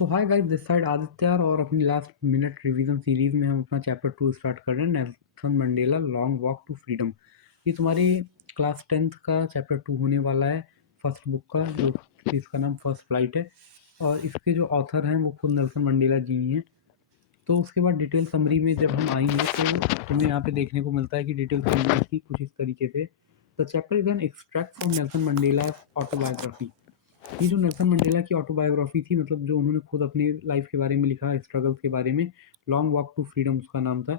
So hi guys, this side Aditya और अपनी last minute revision series में हम अपना चैप्टर 2 स्टार्ट कर रहे हैं, Nelson Mandela long walk to freedom. ये तुम्हारे क्लास 10th का चैप्टर 2 होने वाला है, फर्स्ट बुक का, जो कि इसका नाम फर्स्ट फ्लाइट है। और इसके जो ऑथर हैं वो खुद नेल्सन मंडेला जी ही हैं। तो उसके बाद डिटेल समरी में जब हम आएंगे तो तुम्हें यहाँ पे देखने को मिलता है कि डिटेल समरी इसकी कुछ इस तरीके से। The chapter is an extract from Nelson Mandela autobiography. ये जो नेल्सन मंडेला की ऑटोबायोग्राफी थी, मतलब जो उन्होंने खुद अपनी लाइफ के बारे में लिखा, स्ट्रगल्स के बारे में, लॉन्ग वॉक टू फ्रीडम उसका नाम था।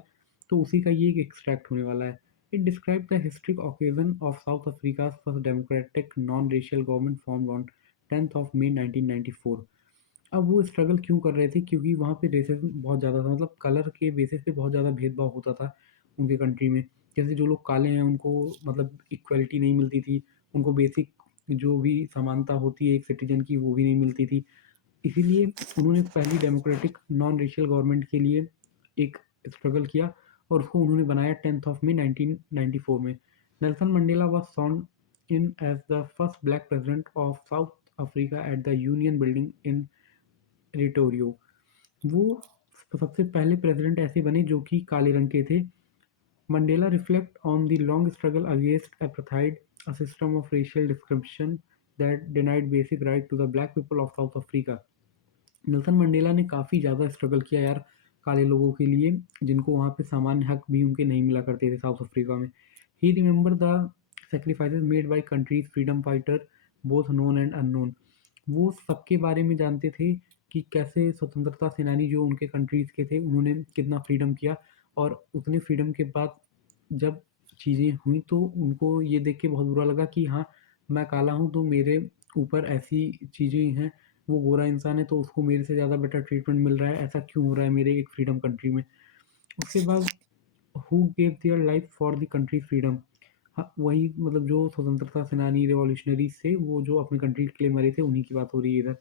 तो उसी का ये एक एक्सट्रैक्ट होने वाला है। It describe the historic occasion of South Africa first democratic non racial government form on 10th of May 1994। अब वो स्ट्रगल क्यों कर रहे थे? क्योंकि वहाँ पे रेसिज्म बहुत ज़्यादा था, मतलब कलर के बेसिस पे बहुत ज़्यादा भेदभाव होता था उनके कंट्री में। जैसे जो लोग काले हैं उनको मतलब इक्वलिटी नहीं मिलती थी, उनको बेसिक जो भी समानता होती है एक सिटीजन की वो भी नहीं मिलती थी। इसीलिए उन्होंने पहली डेमोक्रेटिक नॉन रेशियल गवर्नमेंट के लिए एक स्ट्रगल किया और उसको उन्होंने बनाया 10th ऑफ मई 1994 में। Nelson Mandela was sworn in as the first black president of South Africa at the Union building in Pretoria. वो सबसे पहले प्रेसिडेंट ऐसे बने जो कि काले रंग के थे। Mandela reflect on the long struggle against apartheid, a system of racial discrimination that denied basic right to the black people of South Africa. Nelson Mandela ने काफ़ी ज़्यादा स्ट्रगल किया यार, काले लोगों के लिए, जिनको वहाँ पे सामान्य हक भी उनके नहीं मिला करते थे साउथ अफ्रीका में। He remember the sacrifices made by country's freedom fighter, both known and unknown. वो सबके बारे में जानते थे कि कैसे स्वतंत्रता सेनानी जो उनके कंट्रीज़ के थे उन्होंने कितना फ्रीडम किया। और उतने फ्रीडम के बाद जब चीज़ें हुई तो उनको ये देख के बहुत बुरा लगा कि हाँ, मैं काला हूँ तो मेरे ऊपर ऐसी चीज़ें हैं, वो गोरा इंसान है तो उसको मेरे से ज़्यादा बेटर ट्रीटमेंट मिल रहा है, ऐसा क्यों हो रहा है मेरे एक फ्रीडम कंट्री में। उसके बाद who gave their life for the country freedom. हाँ, वही मतलब जो स्वतंत्रता सेनानी रिवॉल्यूशनरीज थे वो जो अपनी कंट्री के लिए मरे थे उन्हीं की बात हो रही है इधर।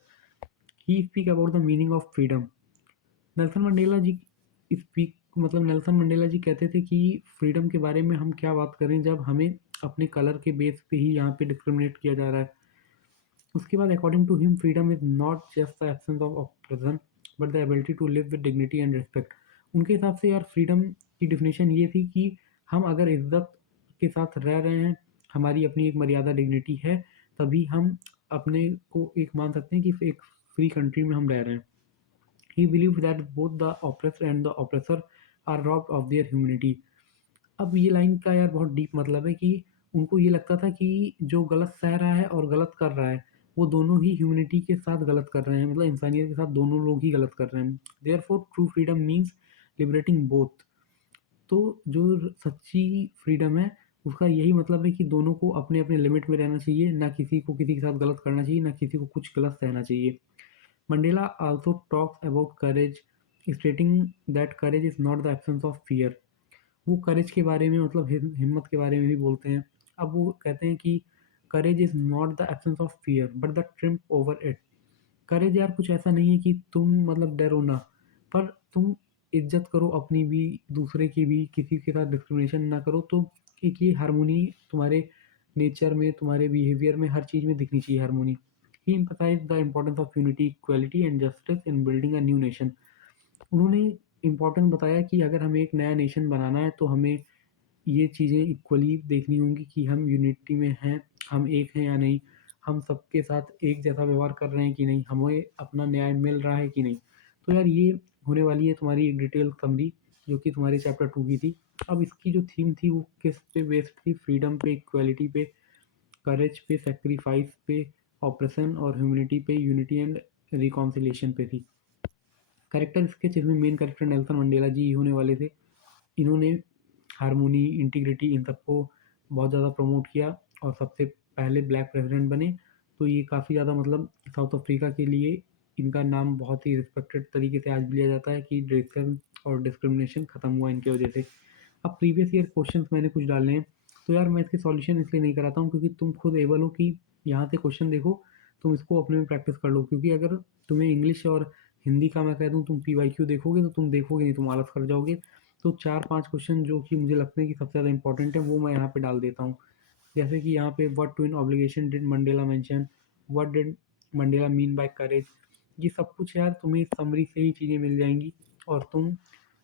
He speak about the meaning of freedom. Nelson Mandela ji speak मतलब नेल्सन मंडेला जी कहते थे कि फ्रीडम के बारे में हम क्या बात करें जब हमें अपने कलर के बेस पे ही यहाँ पे डिस्क्रिमिनेट किया जा रहा है। उसके बाद according to him freedom is not just the absence of oppression but the ability to live with dignity and respect. उनके हिसाब से यार फ्रीडम की डिफिनेशन ये थी कि हम अगर इज्जत के साथ रह रहे हैं, हमारी अपनी एक मर्यादा डिग्निटी है, तभी हम अपने को एक मान सकते हैं कि एक फ्री कंट्री में हम रह रहे हैं। He believe that both the oppressed and the oppressor are robbed of their humanity. अब ये लाइन का यार बहुत डीप मतलब है कि उनको ये लगता था कि जो गलत सह रहा है और गलत कर रहा है, वो दोनों ही ह्यूमैनिटी के साथ गलत कर रहे हैं, मतलब इंसानियत के साथ दोनों लोग ही गलत कर रहे हैं। Therefore true freedom means liberating both. तो जो सच्ची फ्रीडम है उसका यही मतलब है कि दोनों को अपने अपने लिमिट में रहना चाहिए, ना किसी को किसी के साथ गलत करना चाहिए, ना किसी को कुछ गलत सहना चाहिए। Mandela also talks about courage, stating that courage is not the absence of fear. वो करेज के बारे में मतलब हिम्मत के बारे में भी बोलते हैं। अब वो कहते हैं कि courage is not the absence of fear but the triumph over it. Courage यार कुछ ऐसा नहीं है कि तुम मतलब डरो ना, पर तुम इज्जत करो अपनी भी, दूसरे की भी, किसी के साथ डिस्क्रिमिनेशन ना करो। तो एक ये हारमोनी तुम्हारे नेचर में, तुम्हारे बिहेवियर में, हर चीज़ में दिखनी चाहिए harmony. He emphasized the importance of unity, equality and justice in building a new nation. उन्होंने इम्पोर्टेंट बताया कि अगर हमें एक नया नेशन बनाना है तो हमें ये चीज़ें इक्वली देखनी होंगी कि हम यूनिटी में हैं, हम एक हैं या नहीं, हम सबके साथ एक जैसा व्यवहार कर रहे हैं कि नहीं, हमें अपना न्याय मिल रहा है कि नहीं। तो यार ये होने वाली है तुम्हारी एक डिटेल समरी जो कि तुम्हारे चैप्टर 2 की थी। अब इसकी जो थीम थी वो किस पे बेस्ड थी? फ्रीडम पे, इक्वलिटी पे, करेज पे, सेक्रीफाइस पे, ऑपरेशन और ह्यूमैनिटी पे, यूनिटी एंड रिकॉन्सिलिएशन पे थी। कैरेक्टर स्केच इसमें मेन कैरेक्टर नेल्सन मंडेला जी ही होने वाले थे। इन्होंने हारमोनी, इंटीग्रिटी इन सबको बहुत ज़्यादा प्रमोट किया और सबसे पहले ब्लैक प्रेसिडेंट बने। तो ये काफ़ी ज़्यादा मतलब साउथ अफ्रीका के लिए इनका नाम बहुत ही रिस्पेक्टेड तरीके से आज भी लिया जाता है कि रेसिज्म और डिस्क्रिमिनेशन खत्म हुआ इनकी वजह से। अब प्रीवियस ईयर क्वेश्चंस मैंने कुछ डाले हैं, तो यार मैं इसके सॉल्यूशन इसलिए नहीं कराता हूँ क्योंकि तुम खुद एबल हो कि यहाँ से क्वेश्चन देखो, तुम इसको अपने में प्रैक्टिस कर लो। क्योंकि अगर तुम्हें इंग्लिश और हिंदी का मैं कह दूँ तुम पीवाईक्यू देखोगे तो तुम देखोगे नहीं, तुम आलस कर जाओगे। तो 4-5 क्वेश्चन जो कि मुझे लगते हैं कि सबसे ज़्यादा इंपॉर्टेंट है वो मैं यहाँ पे डाल देता हूँ। जैसे कि यहाँ पे what twin obligation did Mandela mention, what did Mandela mean by courage, ये सब कुछ यार तुम्हें समरी से ही चीज़ें मिल जाएँगी और तुम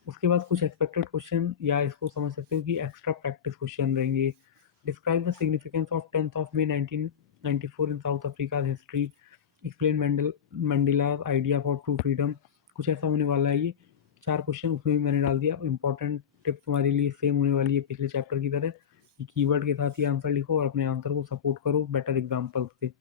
उसके बाद कुछ एक्सपेक्टेड क्वेश्चन या इसको समझ सकते हो कि एक्स्ट्रा प्रैक्टिस क्वेश्चन रहेंगे। Describe the significance of 10th of May 1994 in South Africa's history, explain Mandela's idea for true freedom. कुछ ऐसा होने वाला है ये। 4 क्वेश्चन उसमें भी मैंने डाल दिया। इम्पोर्टेंट टिप तुम्हारे लिए सेम होने वाली है पिछले चैप्टर की तरह कि कीवर्ड के साथ ही आंसर लिखो और अपने आंसर को सपोर्ट करो बेटर एग्जाम्पल्स से।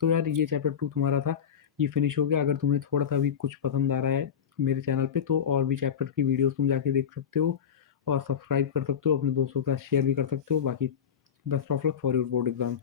तो यार ये चैप्टर 2 तुम्हारा था, ये फिनिश हो गया। अगर तुम्हें थोड़ा-सा भी कुछ पसंद आ रहा है मेरे चैनल पे तो और भी चैप्टर की वीडियोज़ तुम जाके देख सकते हो और सब्सक्राइब कर सकते हो, अपने दोस्तों के साथ शेयर भी कर सकते हो। बाकी best of luck for your board exams.